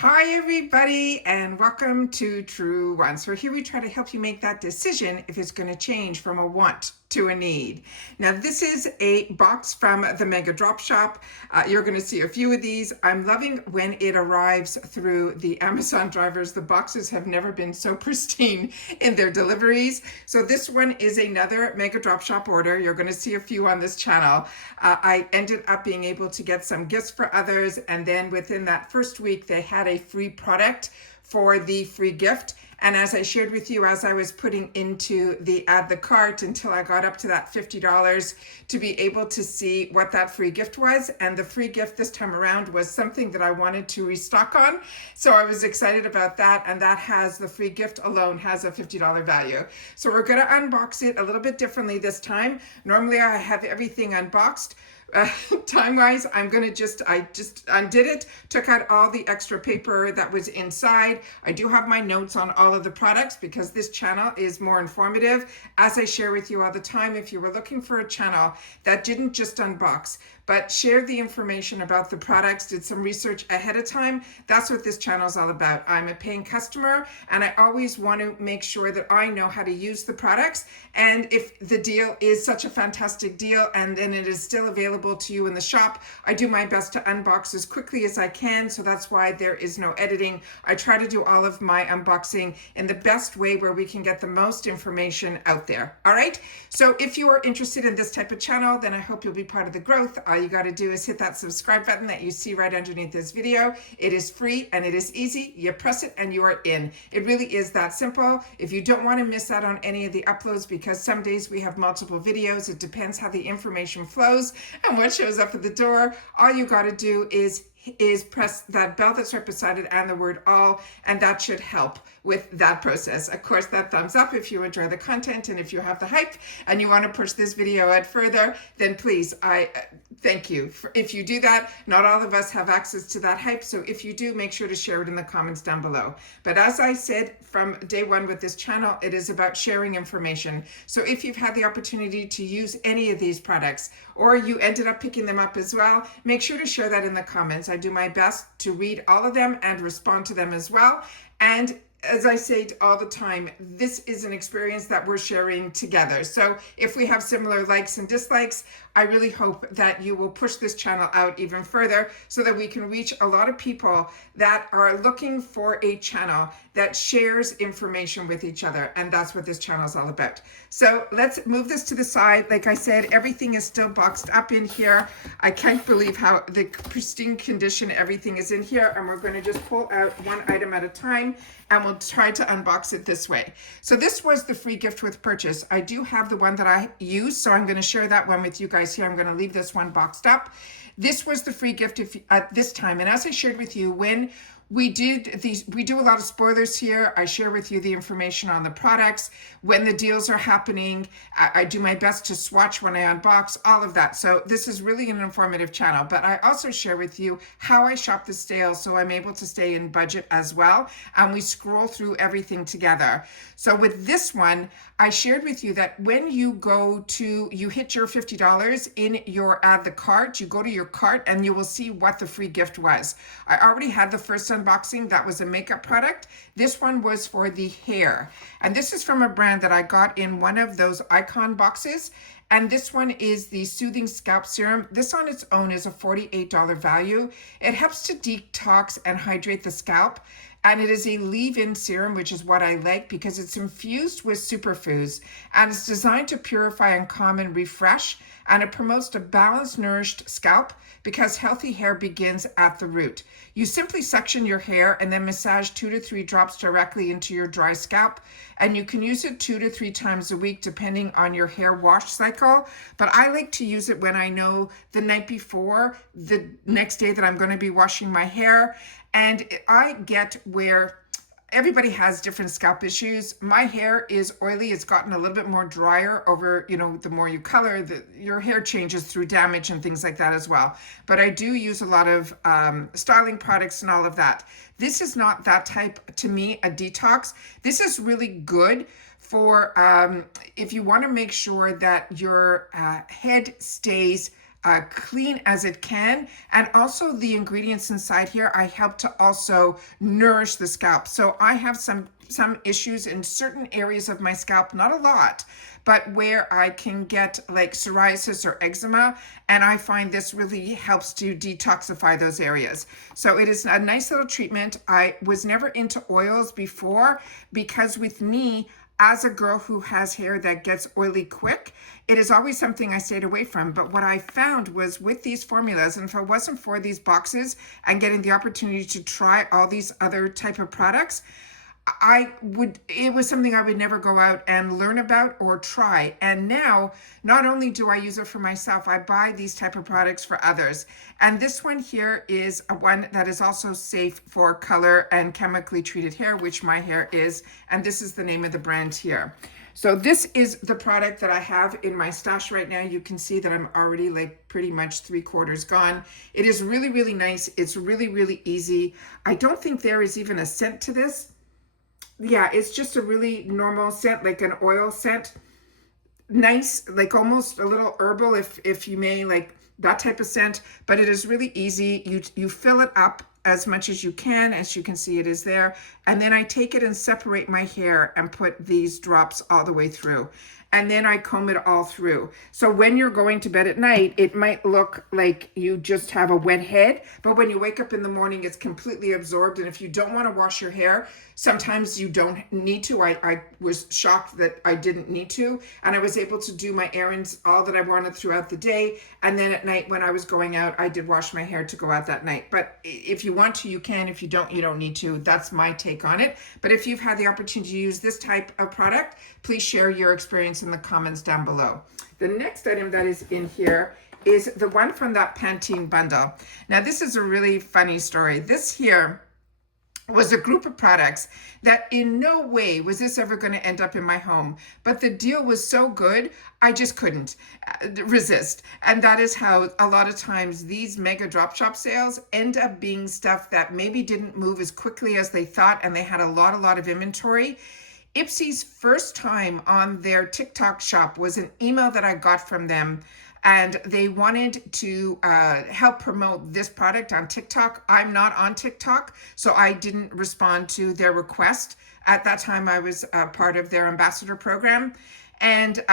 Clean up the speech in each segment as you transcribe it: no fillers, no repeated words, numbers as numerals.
Hi everybody and welcome to Truewants. So here we try to help you make that decision if it's going to change from a want to a need. Now this is a box from the Mega Drop Shop. You're going to see a few of these. I'm loving when it arrives through the Amazon drivers. The boxes have never been so pristine in their deliveries. So this one is another Mega Drop Shop order. You're going to see a few on this channel. I ended up being able to get some gifts for others, and then within that first week they had a free product for the free gift. And as I shared with you, as I was putting into the add the cart until I got up to that $50 to be able to see what that free gift was. And the free gift this time around was something that I wanted to restock on. So I was excited about that. And that has the free gift alone has a $50 value. So we're going to unbox it a little bit differently this time. Normally I have everything unboxed. Time-wise, I just undid it, took out all the extra paper that was inside. I do have my notes on all of the products because this channel is more informative. As I share with you all the time, if you were looking for a channel that didn't just unbox, but shared the information about the products, did some research ahead of time, that's what this channel is all about. I'm a paying customer and I always want to make sure that I know how to use the products. And if the deal is such a fantastic deal and then it is still available to you in the shop, I do my best to unbox as quickly as I can. So that's why there is no editing. I try to do all of my unboxing in the best way where we can get the most information out there. All right. So if you are interested in this type of channel, then I hope you'll be part of the growth. All you got to do is hit that subscribe button that you see right underneath this video. It is free and it is easy. You press it and you are in. It really is that simple. If you don't want to miss out on any of the uploads, because some days we have multiple videos, it depends how the information flows and what shows up at the door. All you got to do is press that bell that's right beside it and the word all, and that should help with that process. Of course, that thumbs up if you enjoy the content, and if you have the hype and you want to push this video out further, then please, I thank you. If you do that, not all of us have access to that hype, so if you do, make sure to share it in the comments down below. But as I said from day one with this channel, it is about sharing information. So if you've had the opportunity to use any of these products, or you ended up picking them up as well, make sure to share that in the comments. I do my best to read all of them and respond to them as well. And as I say all the time, this is an experience that we're sharing together. So if we have similar likes and dislikes, I really hope that you will push this channel out even further so that we can reach a lot of people that are looking for a channel that shares information with each other. And that's what this channel is all about. So let's move this to the side. Like I said, everything is still boxed up in here. I can't believe how the pristine condition everything is in here. And we're going to just pull out one item at a time, and we'll try to unbox it this way. So this was the free gift with purchase. I do have the one that I use, so I'm going to share that one with you guys here. I'm going to leave this one boxed up. This was the free gift at this time. And as I shared with you, when we do a lot of spoilers here. I share with you the information on the products. When the deals are happening, I do my best to swatch when I unbox, all of that. So this is really an informative channel, but I also share with you how I shop the sales so I'm able to stay in budget as well. And we scroll through everything together. So with this one, I shared with you that when you hit your $50 in your add the cart, you go to your cart and you will see what the free gift was. I already had the first unboxing. That was a makeup product. This one was for the hair. And this is from a brand that I got in one of those icon boxes. And this one is the Soothing Scalp Serum. This on its own is a $48 value. It helps to detox and hydrate the scalp. And it is a leave-in serum, which is what I like because it's infused with superfoods and it's designed to purify and calm and refresh. And it promotes a balanced, nourished scalp because healthy hair begins at the root. You simply suction your hair and then massage 2 to 3 drops directly into your dry scalp. And you can use it 2 to 3 times a week depending on your hair wash cycle. But I like to use it when I know the night before, the next day that I'm going to be washing my hair. And I get where everybody has different scalp issues. My hair is oily. It's gotten a little bit more drier over, the more you color, your hair changes through damage and things like that as well. But I do use a lot of styling products and all of that. This is not that type, to me, a detox. This is really good for if you want to make sure that your head stays clean as it can. And also the ingredients inside here, I help to also nourish the scalp. So I have some issues in certain areas of my scalp, not a lot, but where I can get like psoriasis or eczema, and I find this really helps to detoxify those areas. So it is a nice little treatment. I was never into oils before because with me, as a girl who has hair that gets oily quick, it is always something I stayed away from. But what I found was with these formulas, and if it wasn't for these boxes and getting the opportunity to try all these other type of products, it was something I would never go out and learn about or try. And now, not only do I use it for myself, I buy these type of products for others. And this one here is a one that is also safe for color and chemically treated hair, which my hair is. And this is the name of the brand here. So this is the product that I have in my stash right now. You can see that I'm already like pretty much 3/4 gone. It is really, really nice. It's really, really easy. I don't think there is even a scent to this. Yeah, it's just a really normal scent, like an oil scent. Nice, like almost a little herbal, if you may, like that type of scent. But it is really easy. You fill it up as much as you can. As you can see, it is there. And then I take it and separate my hair and put these drops all the way through. And then I comb it all through. So when you're going to bed at night, it might look like you just have a wet head, but when you wake up in the morning, it's completely absorbed. And if you don't want to wash your hair, sometimes you don't need to. I was shocked that I didn't need to. And I was able to do my errands, all that I wanted throughout the day. And then at night when I was going out, I did wash my hair to go out that night. But if you want to, you can. If you don't, you don't need to. That's my take on it. But if you've had the opportunity to use this type of product, please share your experience in the comments down below. The next item that is in here is the one from that Pantene bundle. Now, this is a really funny story. This here was a group of products that in no way was this ever going to end up in my home. But the deal was so good, I just couldn't resist. And that is how a lot of times these mega drop shop sales end up being stuff that maybe didn't move as quickly as they thought, and they had a lot of inventory. IPSY's first time on their TikTok shop was an email that I got from them, and they wanted to help promote this product on TikTok. I'm not on TikTok, so I didn't respond to their request. At that time, I was part of their ambassador program. And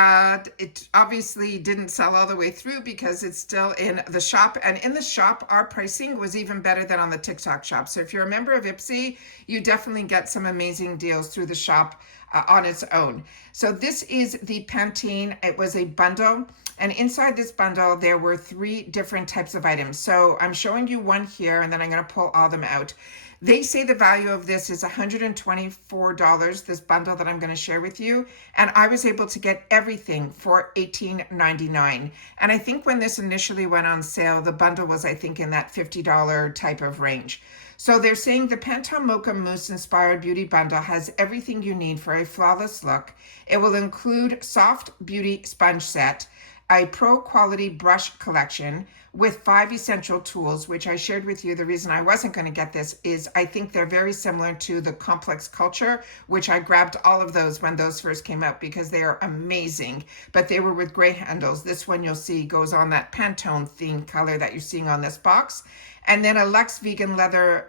it obviously didn't sell all the way through because it's still in the shop. And in the shop, our pricing was even better than on the TikTok shop. So if you're a member of IPSY, you definitely get some amazing deals through the shop on its own. So this is the Pantene. It was a bundle. And inside this bundle, there were 3 different types of items. So I'm showing you one here, and then I'm going to pull all them out. They say the value of this is $124, this bundle that I'm going to share with you. And I was able to get everything for $18.99. And I think when this initially went on sale, the bundle was, I think, in that $50 type of range. So they're saying the Pantone Mocha Mousse Inspired Beauty Bundle has everything you need for a flawless look. It will include soft beauty sponge set, a pro quality brush collection with 5 essential tools, which I shared with you. The reason I wasn't going to get this is I think they're very similar to the Complex Culture, which I grabbed all of those when those first came out because they are amazing, but they were with gray handles. This one you'll see goes on that Pantone themed color that you're seeing on this box. And then a Luxe vegan leather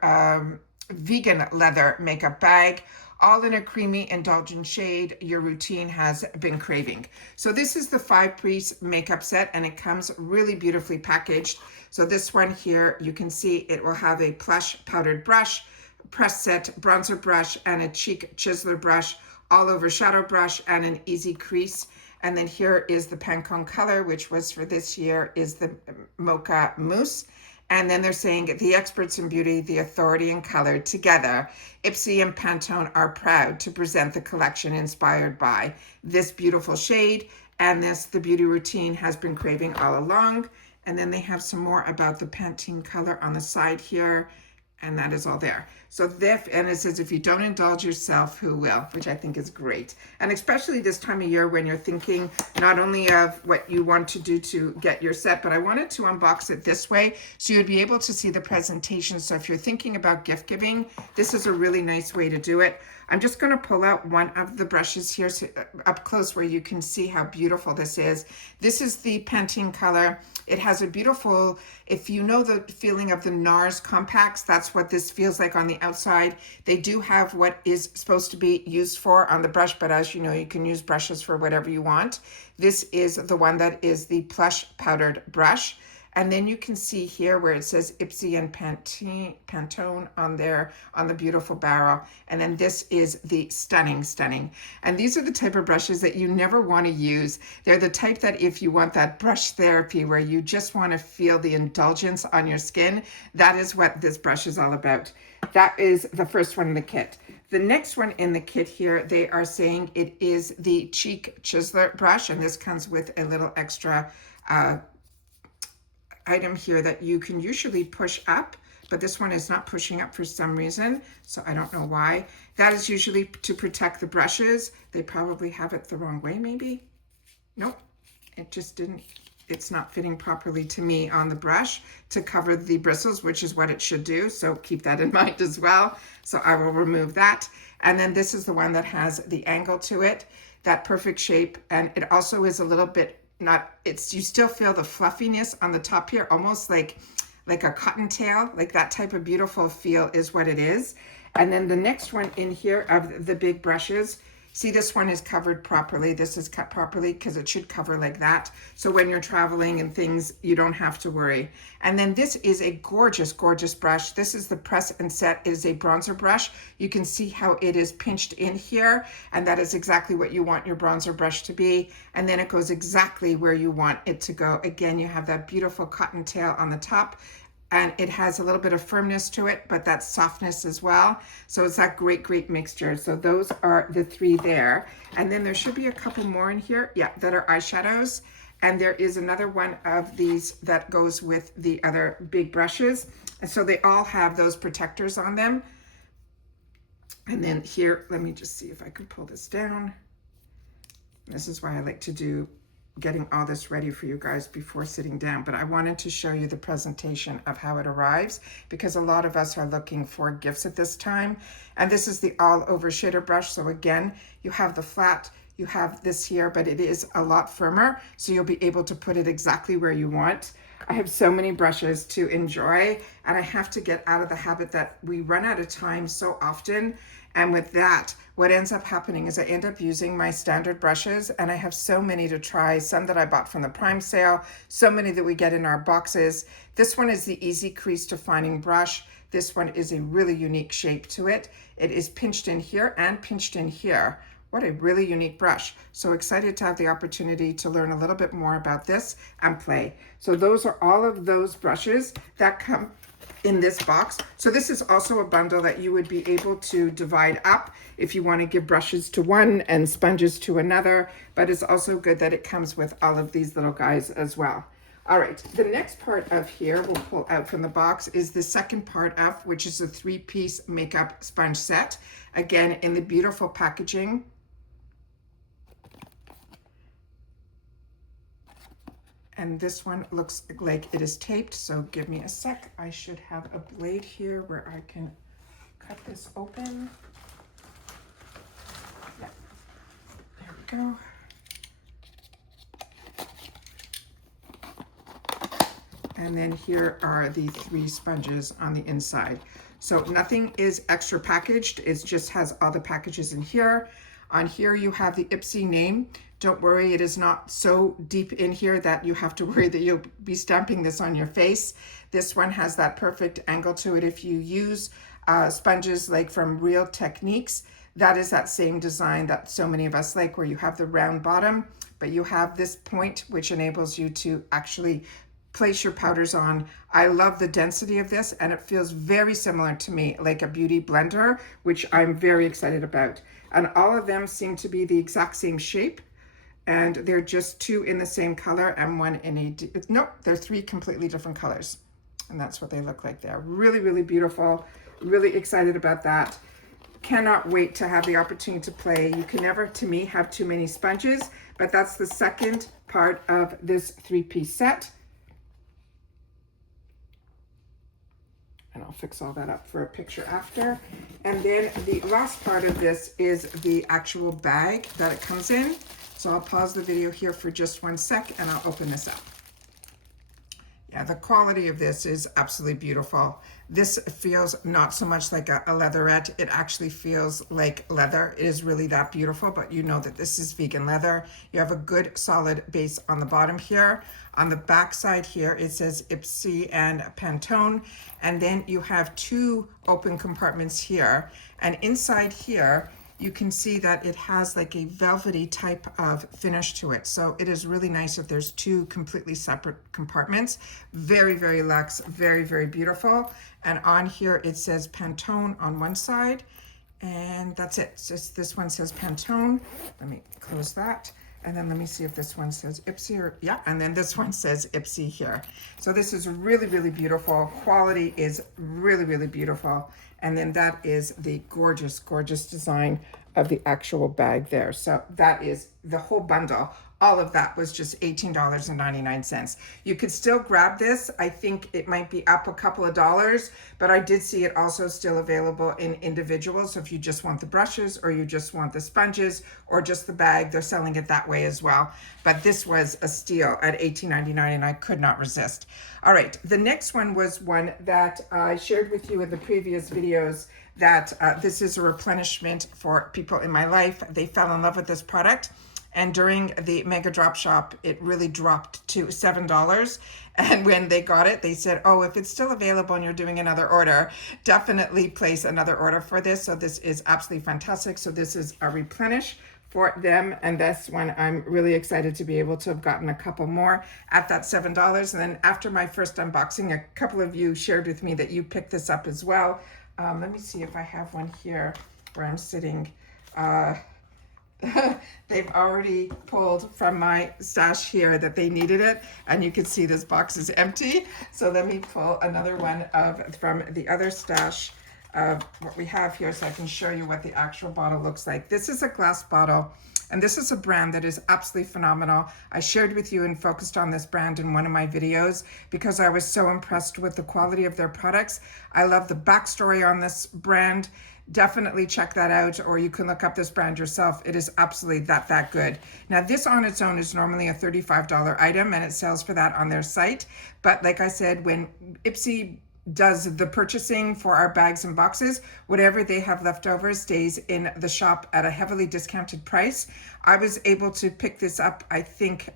makeup bag, all in a creamy, indulgent shade your routine has been craving. So this is the 5-piece makeup set, and it comes really beautifully packaged. So this one here, you can see it will have a plush powdered brush, press set bronzer brush, and a cheek chiseler brush, all over shadow brush, and an easy crease. And then here is the Pantone color, which was for this year, is the Mocha Mousse. And then they're saying the experts in beauty, the authority in color, together, IPSY and Pantone are proud to present the collection inspired by this beautiful shade and this, the beauty routine has been craving all along. And then they have some more about the Pantene color on the side here. And that is all there. So and it says, if you don't indulge yourself, who will? Which I think is great. And especially this time of year when you're thinking not only of what you want to do to get your set, but I wanted to unbox it this way so you'd be able to see the presentation. So if you're thinking about gift giving, this is a really nice way to do it. I'm just going to pull out one of the brushes here so, up close where you can see how beautiful this is. This is the Pantene color. It has a beautiful, if you know the feeling of the NARS compacts, that's what this feels like on the outside. They do have what is supposed to be used for on the brush, but as you know, you can use brushes for whatever you want. This is the one that is the plush powdered brush. And then you can see here where it says IPSY and Pantone on there on the beautiful barrel. And then this is the stunning. And these are the type of brushes that you never want to use. They're the type that if you want that brush therapy where you just want to feel the indulgence on your skin, that is what this brush is all about. That is the first one in the kit. The next one in the kit here, they are saying it is the Cheek Chiseler brush. And this comes with a little extra item here that you can usually push up, but this one is not pushing up for some reason, so I don't know why. That is usually to protect the brushes. They probably have it the wrong way, maybe. Nope, it just didn't, it's not fitting properly to me on the brush to cover the bristles, which is what it should do, so keep that in mind as well. So I will remove that. And then this is the one that has the angle to it, that perfect shape, and it also is a little bit you still feel the fluffiness on the top here, almost like a cottontail, like that type of beautiful feel is what it is. And then the next one in here of the big brushes, see, this one is covered properly. This is cut properly because it should cover like that. So when you're traveling and things, you don't have to worry. And then this is a gorgeous brush. This is the Press and Set. It is a bronzer brush. You can see how it is pinched in here, and that is exactly what you want your bronzer brush to be. And then it goes exactly where you want it to go. Again, you have that beautiful cottontail on the top, and it has a little bit of firmness to it, but that softness as well. So it's that great mixture. So those are the three there. And then there should be a couple more in here, yeah, that are eyeshadows. And there is another one of these that goes with the other big brushes. And so they all have those protectors on them. And then here, let me just see if I can pull this down. This is why I like to do getting all this ready for you guys before sitting down, but I wanted to show you the presentation of how it arrives because a lot of us are looking for gifts at this time. And this is the all over shader brush. So again, you have the flat, you have this here, but it is a lot firmer. So you'll be able to put it exactly where you want. I have so many brushes to enjoy, and I have to get out of the habit that we run out of time so often. And with that, what ends up happening is I end up using my standard brushes, and I have so many to try, some that I bought from the Prime sale, so many that we get in our boxes. This one is the Easy Crease Defining brush. This one is a really unique shape to it. It is pinched in here and pinched in here. What a really unique brush. So excited to have the opportunity to learn a little bit more about this and play. So those are all of those brushes that come in this box. So this is also a bundle that you would be able to divide up if you want to give brushes to one and sponges to another, but it's also good that it comes with all of these little guys as well. All right, the next part of here we'll pull out from the box is the second part of, which is a 3-piece makeup sponge set. Again, in the beautiful packaging. And this one looks like it is taped, so give me a sec. I should have a blade here where I can cut this open. Yeah, there we go. And then here are the 3 sponges on the inside. So nothing is extra packaged. It just has all the packages in here. On here you have the IPSY name. Don't worry, it is not so deep in here that you have to worry that you'll be stamping this on your face. This one has that perfect angle to it. If you use sponges like from Real Techniques, that is that same design that so many of us like, where you have the round bottom, but you have this point which enables you to actually place your powders on. I love the density of this, and it feels very similar to me, like a beauty blender, which I'm very excited about. And all of them seem to be the exact same shape, and they're just 2 in the same color and 1 in a, nope, they're 3 completely different colors. And that's what they look like there. Really, really beautiful. Really excited about that. Cannot wait to have the opportunity to play. You can never, to me, have too many sponges, but that's the second part of this 3-piece set. And I'll fix all that up for a picture after. And then the last part of this is the actual bag that it comes in. So I'll pause the video here for just 1 sec and I'll open this up. Yeah, the quality of this is absolutely beautiful. This feels not so much like a leatherette. It actually feels like leather. It is really that beautiful, but you know that this is vegan leather. You have a good solid base on the bottom here. On the back side here, it says IPSY and Pantone. And then you have 2 open compartments here. And inside here, you can see that it has like a velvety type of finish to it. So it is really nice that there's 2 completely separate compartments. Very, very luxe, very, very beautiful. And on here, it says Pantone on one side, and that's it. So this one says Pantone. Let me close that. And then let me see if this one says IPSY or, yeah, and then this one says IPSY here. So this is really, really beautiful. Quality is really, really beautiful. And then that is the gorgeous, gorgeous design of the actual bag there. So that is the whole bundle. All of that was just $18.99. You could still grab this. I think it might be up a couple of dollars, but I did see it also still available in individuals. So if you just want the brushes or you just want the sponges or just the bag, they're selling it that way as well. But this was a steal at $18.99 and I could not resist. All right, the next one was one that I shared with you in the previous videos that this is a replenishment for people in my life. They fell in love with this product. And during the mega drop shop, it really dropped to $7. And when they got it, they said, oh, if it's still available and you're doing another order, definitely place another order for this. So this is absolutely fantastic. So this is a replenish for them. And this one, I'm really excited to be able to have gotten a couple more at that $7. And then after my first unboxing, a couple of you shared with me that you picked this up as well. Let me see if I have one here where I'm sitting. They've already pulled from my stash here that they needed it, and you can see this box is empty. So let me pull another one from the other stash of what we have here so I can show you what the actual bottle looks like. This is a glass bottle, and this is a brand that is absolutely phenomenal. I shared with you and focused on this brand in one of my videos because I was so impressed with the quality of their products. I love the backstory on this brand. Definitely check that out, or you can look up this brand yourself. It is absolutely that good. Now this on its own is normally a $35 item and it sells for that on their site. But like I said, when IPSY does the purchasing for our bags and boxes, whatever they have left over stays in the shop at a heavily discounted price. I was able to pick this up, I think,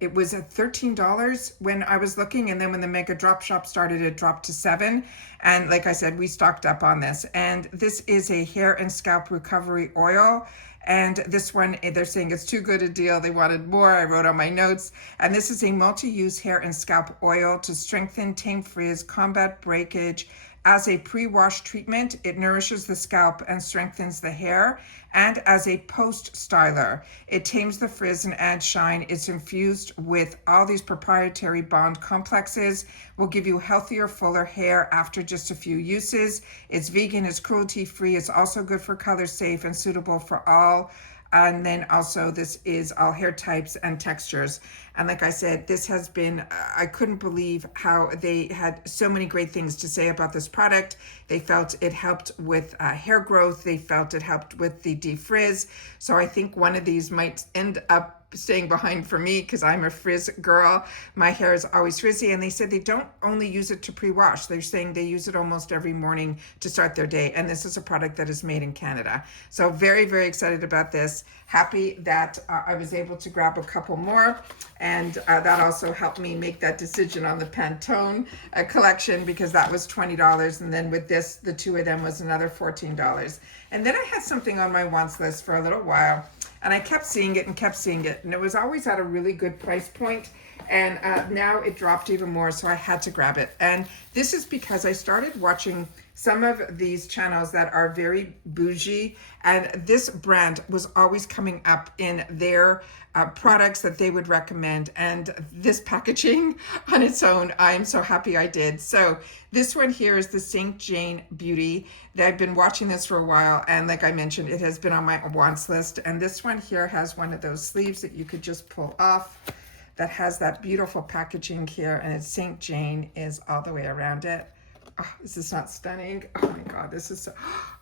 it was at $13 when I was looking, and then when the mega drop shop started, it dropped to $7. And like I said, we stocked up on this. And this is a hair and scalp recovery oil. And this one, they're saying it's too good a deal. They wanted more. I wrote on my notes. And this is a multi-use hair and scalp oil to strengthen, tame frizz, combat breakage. As a pre-wash treatment, it nourishes the scalp and strengthens the hair. And as a post-styler, it tames the frizz and adds shine. It's infused with all these proprietary bond complexes, will give you healthier, fuller hair after just a few uses. It's vegan, it's cruelty-free, it's also good for color safe and suitable for all. And then also this is all hair types and textures. And like I said, this has been, I couldn't believe how they had so many great things to say about this product. They felt it helped with hair growth. They felt it helped with the defrizz. So I think one of these might end up staying behind for me because I'm a frizz girl. My hair is always frizzy, and they said they don't only use it to pre-wash. They're saying they use it almost every morning to start their day, and this is a product that is made in Canada. So very, very excited about this. Happy that I was able to grab a couple more, and that also helped me make that decision on the Pantone collection because that was $20, and then with this, the 2 of them was another $14. And then I had something on my wants list for a little while, and I kept seeing it and kept seeing it, and it was always at a really good price point. And now it dropped even more, so I had to grab it. And this is because I started watching some of these channels that are very bougie, and this brand was always coming up in their products that they would recommend. And this packaging on its own, I'm so happy I did. So this one here is the St. Jane Beauty. I've been watching this for a while, and like I mentioned, it has been on my wants list. And this one here has one of those sleeves that you could just pull off that has that beautiful packaging here, and it's St. Jane is all the way around it. Oh, is this not stunning? Oh my God, this is so,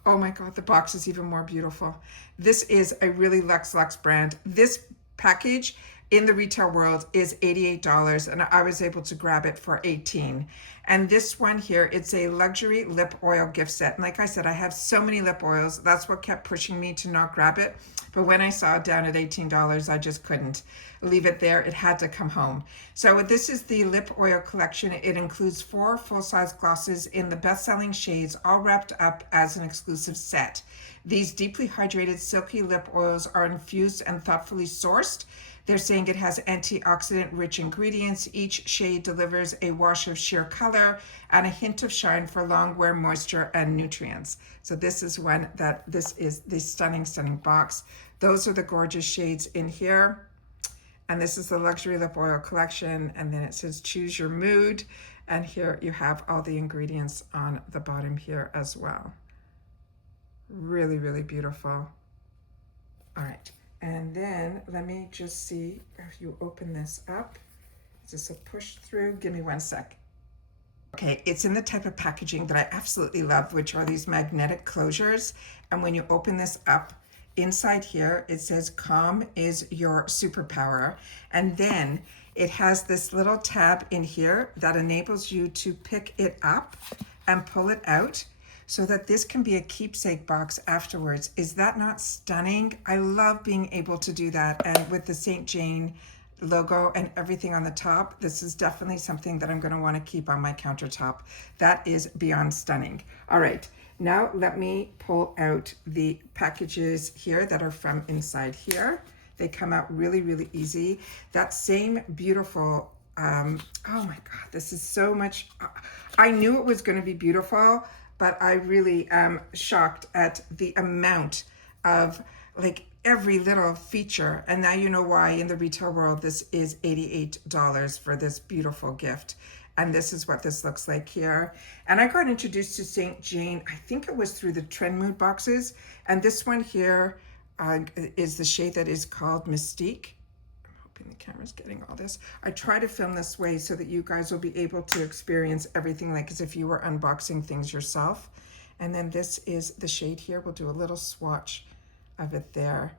oh my God, the box is even more beautiful. This is a really luxe brand. This package in the retail world is $88, and I was able to grab it for $18. And this one here, it's a luxury lip oil gift set. And like I said, I have so many lip oils. That's what kept pushing me to not grab it. But when I saw it down at $18, I just couldn't leave it there. It had to come home. So this is the lip oil collection. It includes 4 full-size glosses in the best-selling shades, all wrapped up as an exclusive set. These deeply hydrated, silky lip oils are infused and thoughtfully sourced. They're saying it has antioxidant-rich ingredients. Each shade delivers a wash of sheer color and a hint of shine for long-wear moisture and nutrients. So this is one that, this is the stunning box. Those are the gorgeous shades in here. And this is the luxury lip oil collection. And then it says choose your mood. And here you have all the ingredients on the bottom here as well. Really, really beautiful. All right. And then let me just see if you open this up. Is this a push through? Give me one sec. Okay, it's in the type of packaging that I absolutely love, which are these magnetic closures. And when you open this up, inside here, it says calm is your superpower. And then it has this little tab in here that enables you to pick it up and pull it out, so that this can be a keepsake box afterwards. Is that not stunning? I love being able to do that. And with the St. Jane logo and everything on the top, this is definitely something that I'm gonna wanna keep on my countertop. That is beyond stunning. All right, now let me pull out the packages here that are from inside here. They come out really, really easy. That same beautiful, oh my God, this is so much, I knew it was gonna be beautiful, but I really am shocked at the amount of like every little feature. And now you know why in the retail world, this is $88 for this beautiful gift. And this is what this looks like here. And I got introduced to St. Jane, I think it was through the Trend Mood boxes. And this one here is the shade that is called Mystique. The camera's getting all this. I try to film this way so that you guys will be able to experience everything like as if you were unboxing things yourself. And then this is the shade here. We'll do a little swatch of it there.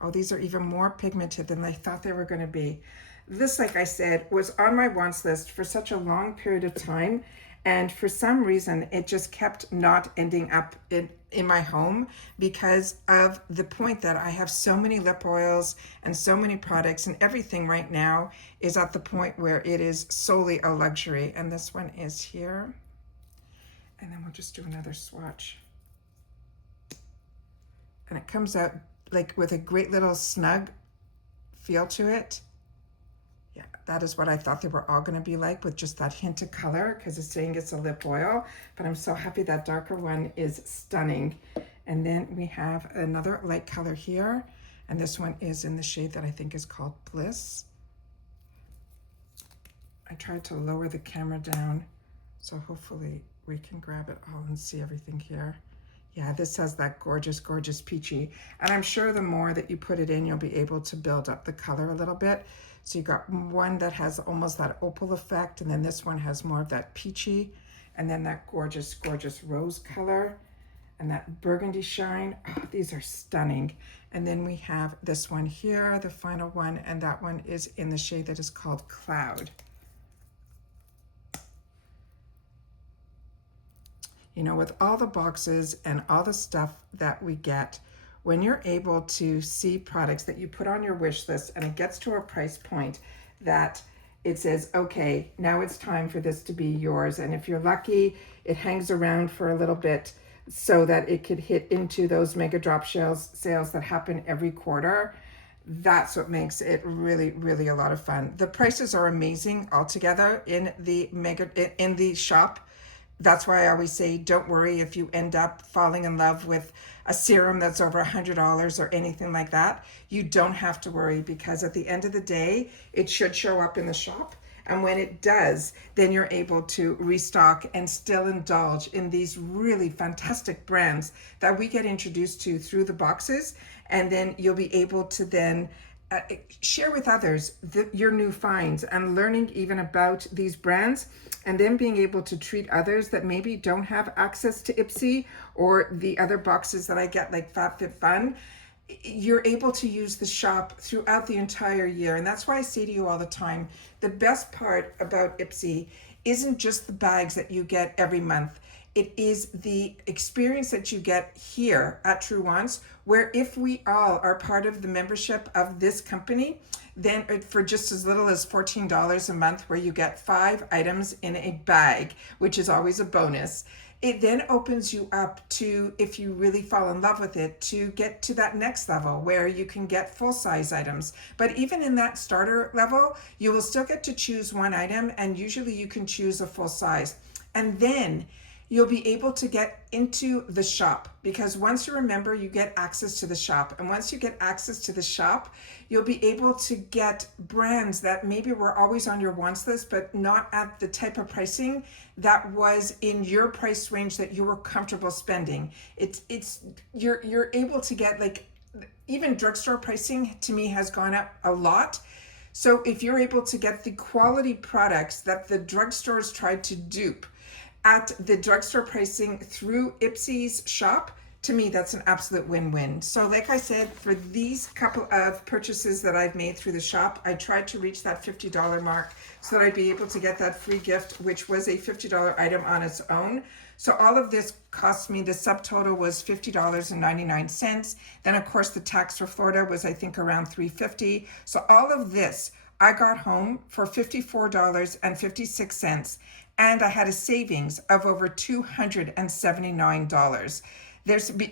Oh, these are even more pigmented than I thought they were going to be. This, like I said, was on my wants list for such a long period of time. And for some reason, it just kept not ending up in my home because of the point that I have so many lip oils and so many products, and everything right now is at the point where it is solely a luxury. And this one is here. And then we'll just do another swatch. And it comes out like with a great little snug feel to it. Yeah, that is what I thought they were all going to be like, with just that hint of color, because it's saying it's a lip oil. But I'm so happy that darker one is stunning. And then we have another light color here. And this one is in the shade that I think is called Bliss. I tried to lower the camera down, so hopefully we can grab it all and see everything here. Yeah, this has that gorgeous, gorgeous peachy. And I'm sure the more that you put it in, you'll be able to build up the color a little bit. So you got one that has almost that opal effect, and then this one has more of that peachy, and then that gorgeous, gorgeous rose color, and that burgundy shine. Oh, these are stunning. And then we have this one here, the final one, and that one is in the shade that is called Cloud. You know, with all the boxes and all the stuff that we get, when you're able to see products that you put on your wish list and it gets to a price point that it says, okay, now it's time for this to be yours. And if you're lucky, it hangs around for a little bit so that it could hit into those mega drop sales that happen every quarter. That's what makes it really, really a lot of fun. The prices are amazing altogether in the shop. That's why I always say, don't worry if you end up falling in love with a serum that's over $100 or anything like that. You don't have to worry, because at the end of the day, it should show up in the shop. And when it does, then you're able to restock and still indulge in these really fantastic brands that we get introduced to through the boxes. And then you'll be able to then share with others your new finds and learning even about these brands, and then being able to treat others that maybe don't have access to IPSY or the other boxes that I get like FabFitFun. You're able to use the shop throughout the entire year. And that's why I say to you all the time, the best part about IPSY isn't just the bags that you get every month. It is the experience that you get here at Truewants, where if we all are part of the membership of this company, then for just as little as $14 a month, where you get 5 items in a bag, which is always a bonus, it then opens you up to, if you really fall in love with it, to get to that next level where you can get full-size items. But even in that starter level, you will still get to choose one item, and usually you can choose a full size. And then you'll be able to get into the shop, because once you're a member, you get access to the shop. And once you get access to the shop, you'll be able to get brands that maybe were always on your wants list, but not at the type of pricing that was in your price range that you were comfortable spending. You're able to get, like, even drugstore pricing to me has gone up a lot. So if you're able to get the quality products that the drugstores tried to dupe at the drugstore pricing through IPSY's shop, to me, that's an absolute win-win. So like I said, for these couple of purchases that I've made through the shop, I tried to reach that $50 mark so that I'd be able to get that free gift, which was a $50 item on its own. So all of this cost me, the subtotal was $50.99. Then of course the tax for Florida was, I think, around $3.50. So all of this I got home for $54.56. And I had a savings of over $279.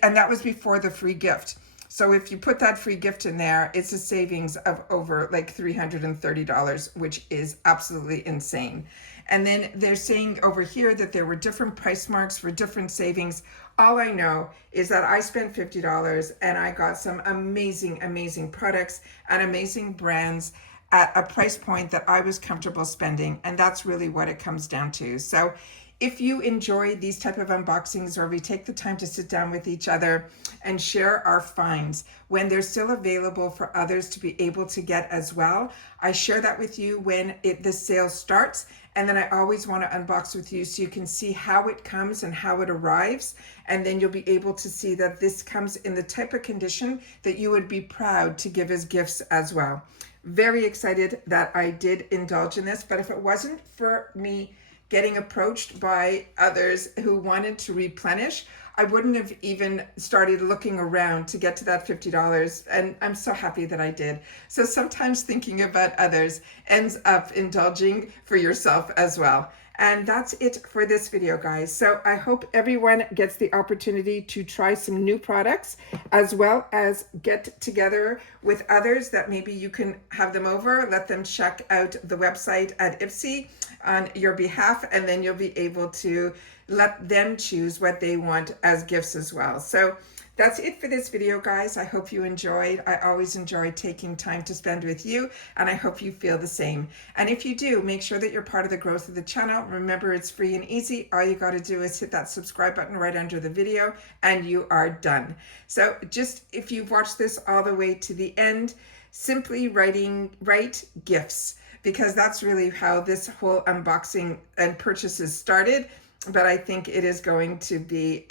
And that was before the free gift. So if you put that free gift in there, it's a savings of over like $330, which is absolutely insane. And then they're saying over here that there were different price marks for different savings. All I know is that I spent $50 and I got some amazing, amazing products and amazing brands at a price point that I was comfortable spending. And that's really what it comes down to. So if you enjoy these type of unboxings, or we take the time to sit down with each other and share our finds when they're still available for others to be able to get as well, I share that with you when the sale starts. And then I always want to unbox with you so you can see how it comes and how it arrives. And then you'll be able to see that this comes in the type of condition that you would be proud to give as gifts as well. Very excited that I did indulge in this, but if it wasn't for me getting approached by others who wanted to replenish, I wouldn't have even started looking around to get to that $50. And I'm so happy that I did. So sometimes thinking about others ends up indulging for yourself as well. And that's it for this video, guys. So I hope everyone gets the opportunity to try some new products, as well as get together with others that maybe you can have them over, let them check out the website at IPSY on your behalf, and then you'll be able to let them choose what they want as gifts as well. So that's it for this video, guys. I hope you enjoyed. I always enjoy taking time to spend with you, and I hope you feel the same. And if you do, make sure that you're part of the growth of the channel. Remember, it's free and easy. All you got to do is hit that subscribe button right under the video, and you are done. So just, if you've watched this all the way to the end, simply write gifts, because that's really how this whole unboxing and purchases started. But I think it is going to be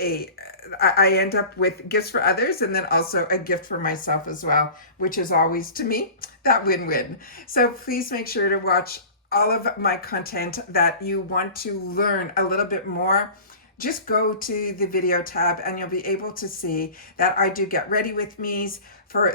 I end up with gifts for others, and then also a gift for myself as well, which is always, to me, that win-win. So please make sure to watch all of my content that you want to learn a little bit more just go to the video tab and you'll be able to see that I do get ready with me's.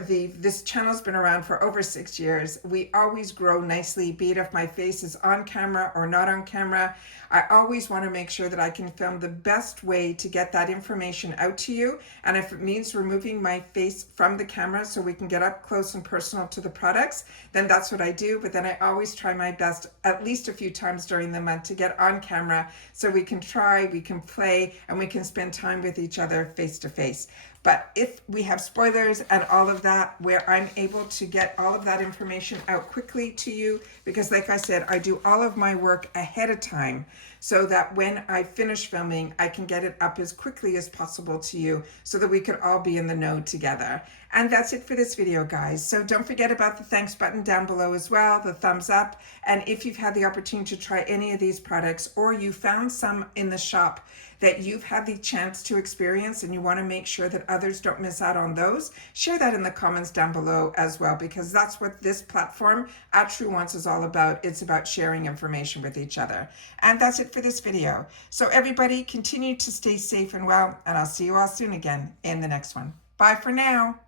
This channel's been around for over 6 years. We always grow nicely, be it if my face is on camera or not on camera. I always want to make sure that I can film the best way to get that information out to you. And if it means removing my face from the camera so we can get up close and personal to the products, then that's what I do. But then I always try my best at least a few times during the month to get on camera so we can try, we can play, and we can spend time with each other face to face. But if we have spoilers and all of that, where I'm able to get all of that information out quickly to you, because like I said, I do all of my work ahead of time so that when I finish filming, I can get it up as quickly as possible to you so that we could all be in the know together. And that's it for this video, guys. So don't forget about the thanks button down below as well, the thumbs up. And if you've had the opportunity to try any of these products, or you found some in the shop that you've had the chance to experience and you want to make sure that others don't miss out on those, share that in the comments down below as well, because that's what this platform at Truewants is all about. It's about sharing information with each other. And that's it for this video. So everybody, continue to stay safe and well, and I'll see you all soon again in the next one. Bye for now.